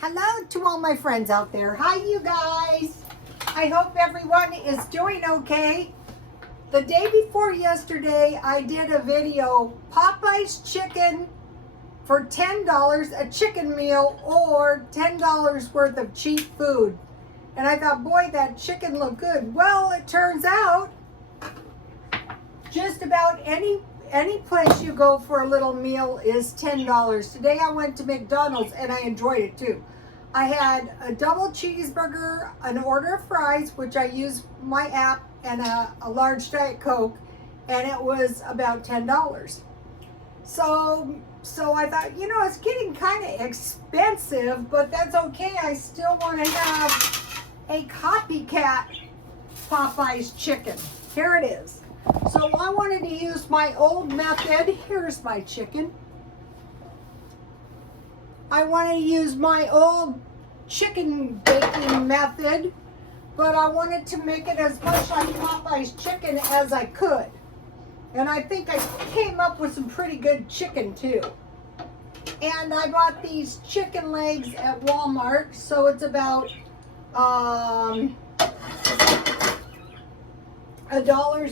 Hello to all my friends out there. Hi, you guys. I hope everyone is doing okay. The day before yesterday, I did a video, Popeyes chicken for $10, a chicken meal, or $10 worth of cheap food. And I thought, boy, that chicken looked good. Well, it turns out just about any place you go for a little meal is $10. Today I went to McDonald's and I enjoyed it too. I had a double cheeseburger, an order of fries, which I use my app, and a large Diet Coke, and it was about $10. So I thought, you know, it's getting kind of expensive, but that's okay. I still want to have a Copycat Popeyes chicken. Here it is. So I wanted to use my old method. Here's my chicken. I want to use my old chicken baking method, but I wanted to make it as much like Popeyes chicken as I could. And I think I came up with some pretty good chicken too. And I bought these chicken legs at Walmart, so it's about $1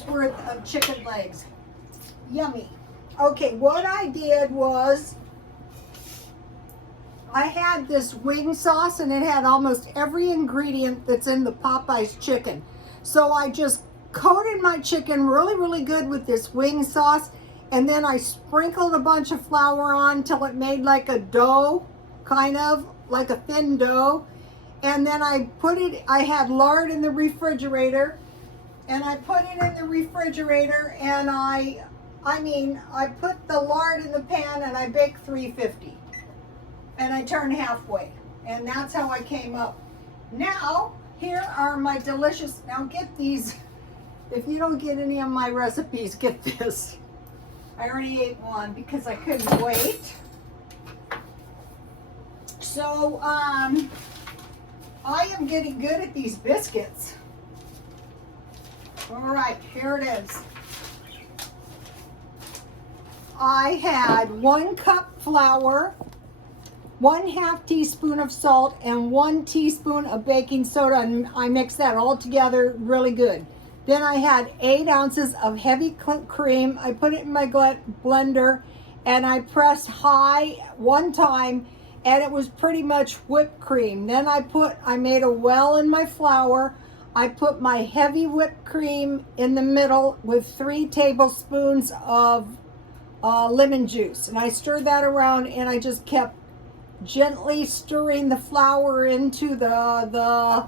worth of chicken legs. Yummy. Okay, what I did was I had this wing sauce, and it had almost every ingredient that's in the Popeyes chicken. So I just coated my chicken really good with this wing sauce, and then I sprinkled a bunch of flour on till it made like a dough, kind of like a thin dough. And then I had lard in the refrigerator, and I put it in the refrigerator, and I put the lard in the pan, and I baked 350. And I turned halfway. And that's how I came up. Now, here are my delicious, now get these. If you don't get any of my recipes, get this. I already ate one because I couldn't wait. So, I am getting good at these biscuits. All right, here it is. I had 1 cup flour, 1/2 teaspoon of salt, and 1 teaspoon of baking soda, and I mixed that all together really good. Then I had 8 ounces of heavy cream. I put it in my blender, and I pressed high one time, and it was pretty much whipped cream. Then I made a well in my flour. I put my heavy whipped cream in the middle with 3 tablespoons of lemon juice, and I stirred that around, and I just kept gently stirring the flour into the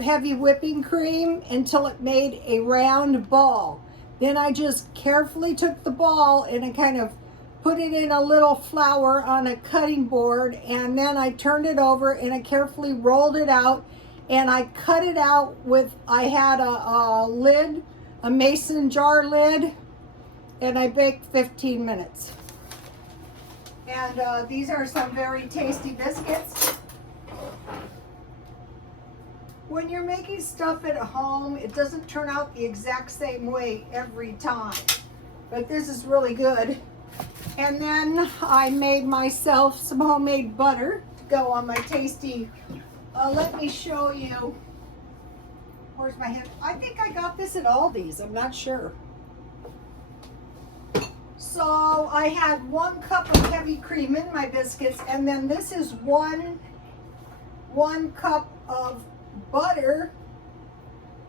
heavy whipping cream until it made a round ball. Then I just carefully took the ball and I kind of put it in a little flour on a cutting board, and then I turned it over and I carefully rolled it out, and I cut it out with, I had a lid, a mason jar lid, and I baked 15 minutes. And these are some very tasty biscuits. When you're making stuff at home, it doesn't turn out the exact same way every time. But this is really good. And then I made myself some homemade butter to go on my tasty, let me show you. Where's my hand? I think I got this at Aldi's, I'm not sure. So I had 1 cup of heavy cream in my biscuits, and then this is one cup of butter.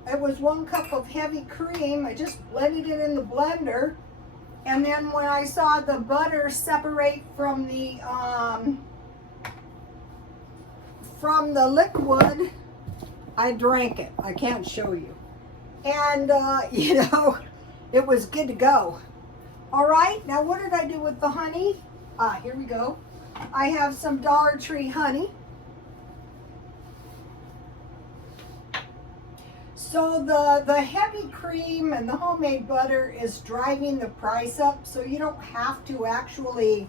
It was 1 cup of heavy cream. I just blended it in the blender, and then when I saw the butter separate from the liquid, I drank it. I can't show you. And you know, it was good to go. All right, now what did I do with the honey? Here we go. I have some Dollar Tree honey. So the heavy cream and the homemade butter is driving the price up, so you don't have to actually,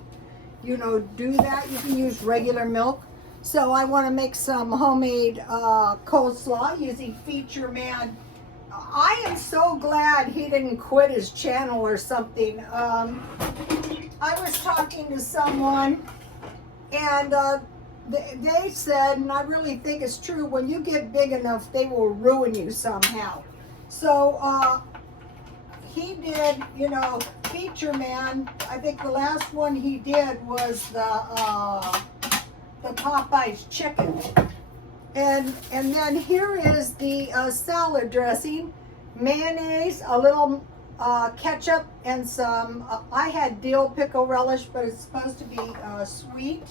you know, do that. You can use regular milk. So I want to make some homemade coleslaw using Feature Man. I am so glad he didn't quit his channel or something. I was talking to someone, and they said, and I really think it's true, when you get big enough, they will ruin you somehow. So he did, you know, Feature Man. I think the last one he did was the Popeyes chicken. And then here is the salad dressing, mayonnaise, a little ketchup, and some, I had dill pickle relish, but it's supposed to be sweet.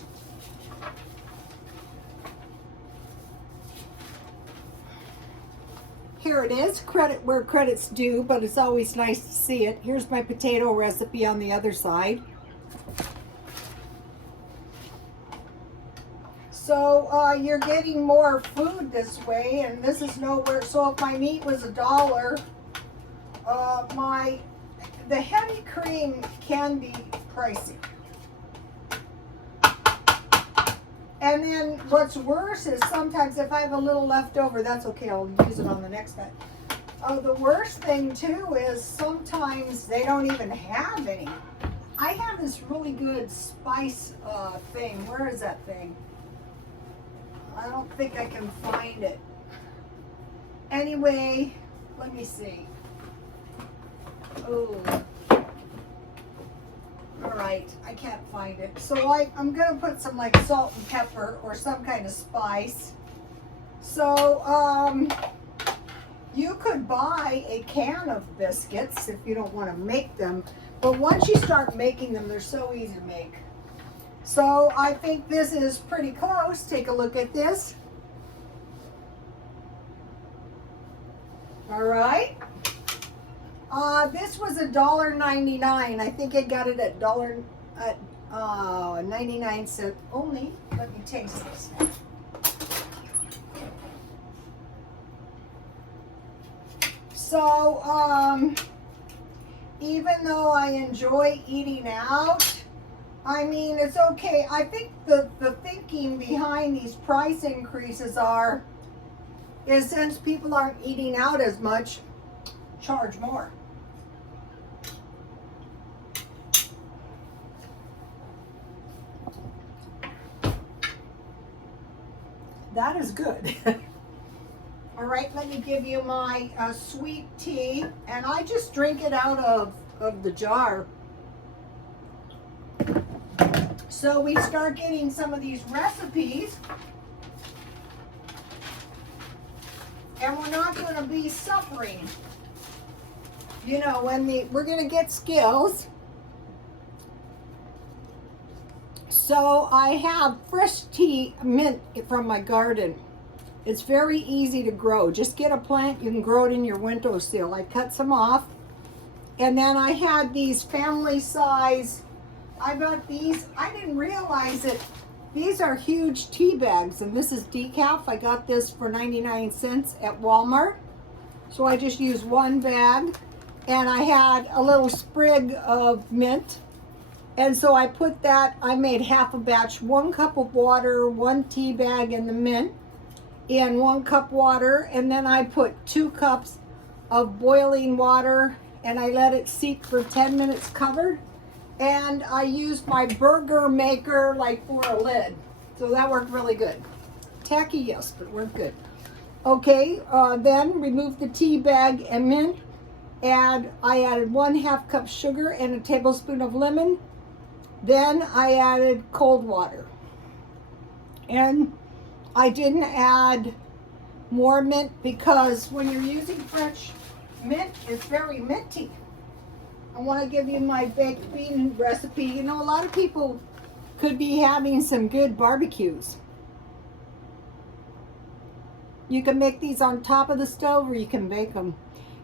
Here it is, credit where credit's due, but it's always nice to see it. Here's my potato recipe on the other side. So you're getting more food this way, and this is nowhere. So if my meat was $1, the heavy cream can be pricey. And then what's worse is sometimes if I have a little left over, that's okay, I'll use it on the next batch. The worst thing too is sometimes they don't even have any. I have this really good spice thing. Where is that thing? I don't think I can find it. Anyway, let me see. Oh. All right, I can't find it. So I'm gonna put some like salt and pepper or some kind of spice. So you could buy a can of biscuits if you don't want to make them, but once you start making them, they're so easy to make. So I think this is pretty close. Take a look at this. All right. This was $1.99. I think I got it at 99 cents only. Let me taste this. So, even though I enjoy eating out, I mean, it's okay. I think the thinking behind these price increases is since people aren't eating out as much, charge more. That is good. All right, let me give you my sweet tea, and I just drink it out of the jar. So we start getting some of these recipes, and we're not going to be suffering. You know, we're going to get skills. So I have fresh tea mint from my garden. It's very easy to grow. Just get a plant, you can grow it in your windowsill. I cut some off. And then I had these family size, I got these, I didn't realize it. These are huge tea bags, and this is decaf. I got this for 99 cents at Walmart. So I just used one bag, and I had a little sprig of mint. And so I put that, I made half a batch, 1 cup of water, 1 tea bag in the mint, and 1 cup water. And then I put 2 cups of boiling water, and I let it seep for 10 minutes covered. And I used my burger maker like for a lid. So that worked really good. Tacky, yes, but worked good. Okay, then remove the tea bag and mint. I added 1/2 cup sugar and a tablespoon of lemon. Then I added cold water. And I didn't add more mint because when you're using fresh mint, it's very minty. I want to give you my baked bean recipe. You know, a lot of people could be having some good barbecues. You can make these on top of the stove or you can bake them.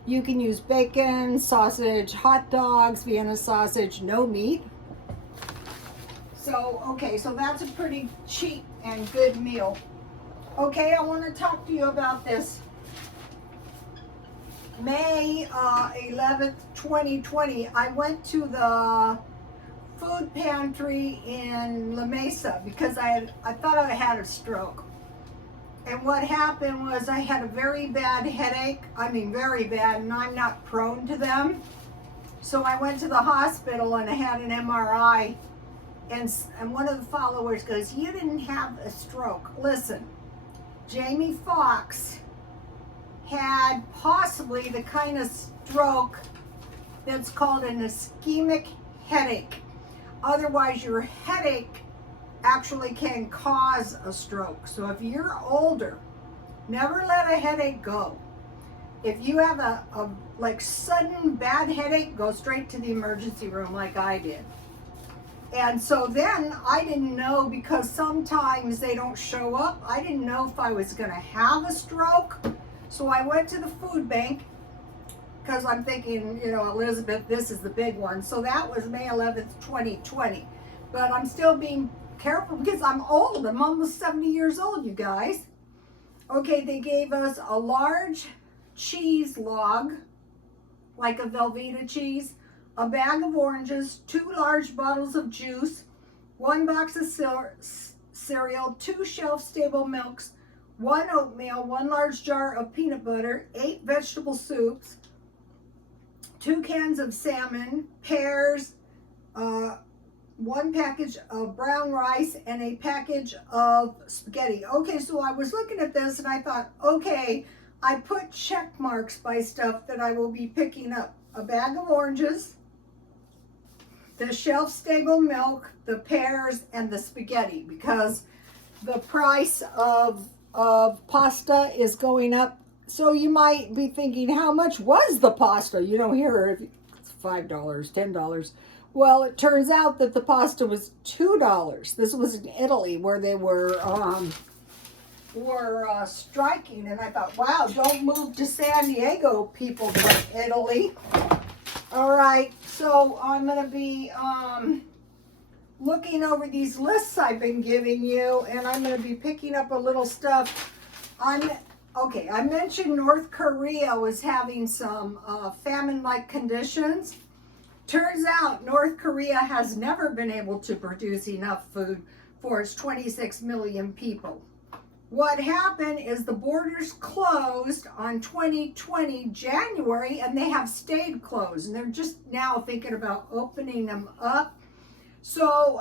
You can use bacon, sausage, hot dogs, Vienna sausage, no meat. So, okay, so that's a pretty cheap and good meal. Okay, I want to talk to you about this. May 11th, 2020, I went to the food pantry in La Mesa because I thought I had a stroke. And what happened was I had a very bad headache. I mean, very bad, and I'm not prone to them. So I went to the hospital and I had an MRI. And one of the followers goes, "You didn't have a stroke." Listen, Jamie Foxx had possibly the kind of stroke that's called an ischemic headache. Otherwise, your headache actually can cause a stroke. So if you're older, never let a headache go. If you have a like sudden bad headache, go straight to the emergency room like I did. And so then I didn't know, because sometimes they don't show up. I didn't know if I was going to have a stroke. So I went to the food bank, because I'm thinking, you know, Elizabeth, this is the big one. So that was May 11th, 2020. But I'm still being careful because I'm old. I'm almost 70 years old, you guys. Okay, they gave us a large cheese log, like a Velveeta cheese, a bag of oranges, 2 large bottles of juice, 1 box of cereal, 2 shelf-stable milks, 1 oatmeal, 1 large jar of peanut butter, 8 vegetable soups, 2 cans of salmon, pears, 1 package of brown rice, and a package of spaghetti. Okay, so I was looking at this and I thought, okay, I put check marks by stuff that I will be picking up. A bag of oranges, the shelf-stable milk, the pears, and the spaghetti, because the price of pasta is going up. So you might be thinking, how much was the pasta? You don't hear if it's $5, $10. Well, it turns out that the pasta was $2. This was in Italy, where they were striking, and I thought, wow, don't move to San Diego, people from Italy. All right, so I'm going to be looking over these lists I've been giving you, and I'm going to be picking up a little stuff. Okay, I mentioned North Korea was having some famine-like conditions. Turns out North Korea has never been able to produce enough food for its 26 million people. What happened is the borders closed on 2020 January, and they have stayed closed, and they're just now thinking about opening them up. So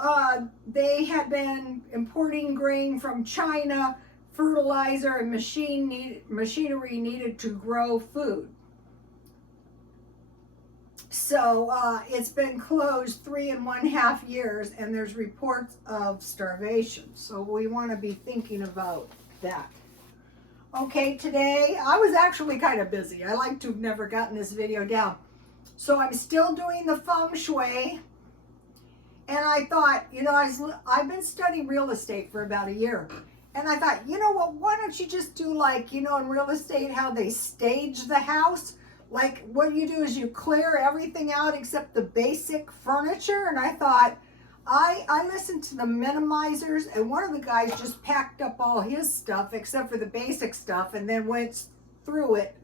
they had been importing grain from China, fertilizer, and machinery needed to grow food. So it's been closed 3.5 years, and there's reports of starvation. So we want to be thinking about that. Okay, today I was actually kind of busy. I like to have never gotten this video down. So I'm still doing the feng shui. And I thought, you know, I've been studying real estate for about a year. And I thought, you know what, why don't you just do like, you know, in real estate, how they stage the house? Like what you do is you clear everything out except the basic furniture. And I thought, I listened to the minimizers, and one of the guys just packed up all his stuff except for the basic stuff, and then went through it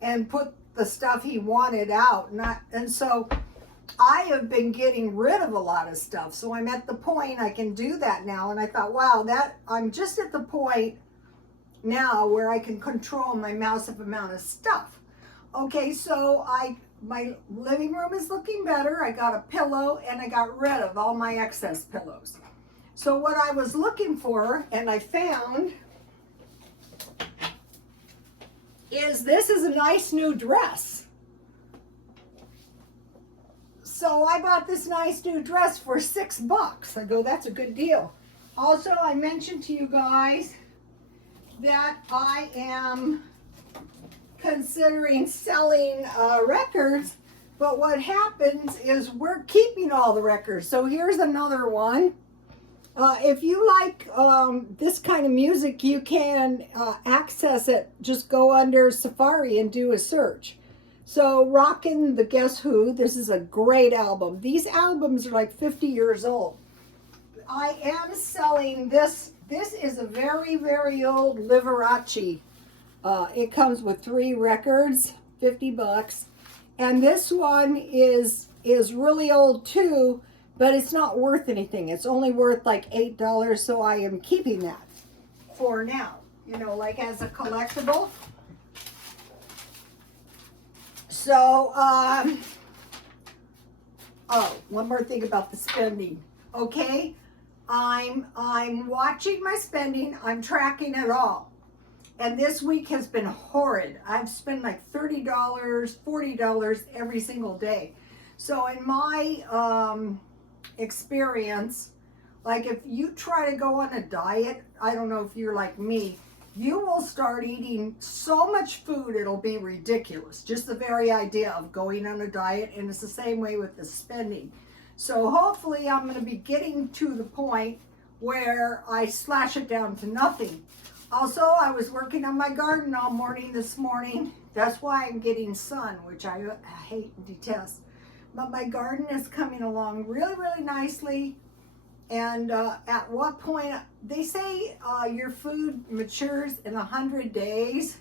and put the stuff he wanted out. And so I have been getting rid of a lot of stuff. So I'm at the point I can do that now. And I thought, wow, I'm just at the point now where I can control my massive amount of stuff. Okay, so my living room is looking better. I got a pillow, and I got rid of all my excess pillows. So what I was looking for, and I found, is this is a nice new dress. So I bought this nice new dress for $6. I go, that's a good deal. Also, I mentioned to you guys that I am considering selling records, but what happens is we're keeping all the records. So here's another one. If you like this kind of music, you can access it. Just go under Safari and do a search. So Rockin' the Guess Who, this is a great album. These albums are like 50 years old. I am selling this. This is a very, very old Liberace. It comes with 3 records, $50. And this one is really old too, but it's not worth anything. It's only worth like $8, so I am keeping that for now. You know, like as a collectible. So, oh, one more thing about the spending. Okay, I'm watching my spending. I'm tracking it all. And this week has been horrid. I've spent like $30, $40 every single day. So in my experience, like if you try to go on a diet, I don't know if you're like me, you will start eating so much food it'll be ridiculous. Just the very idea of going on a diet, and it's the same way with the spending. So hopefully I'm going to be getting to the point where I slash it down to nothing. Also, I was working on my garden all morning this morning. That's why I'm getting sun, which I hate and detest. But my garden is coming along really, really nicely. And at what point, they say your food matures in 100 days.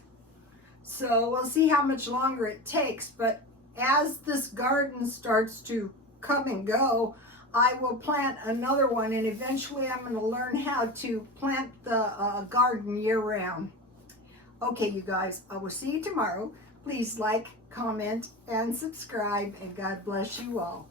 So we'll see how much longer it takes. But as this garden starts to come and go, I will plant another one, and eventually I'm going to learn how to plant the garden year round. Okay, you guys, I will see you tomorrow. Please like, comment, and subscribe, and God bless you all.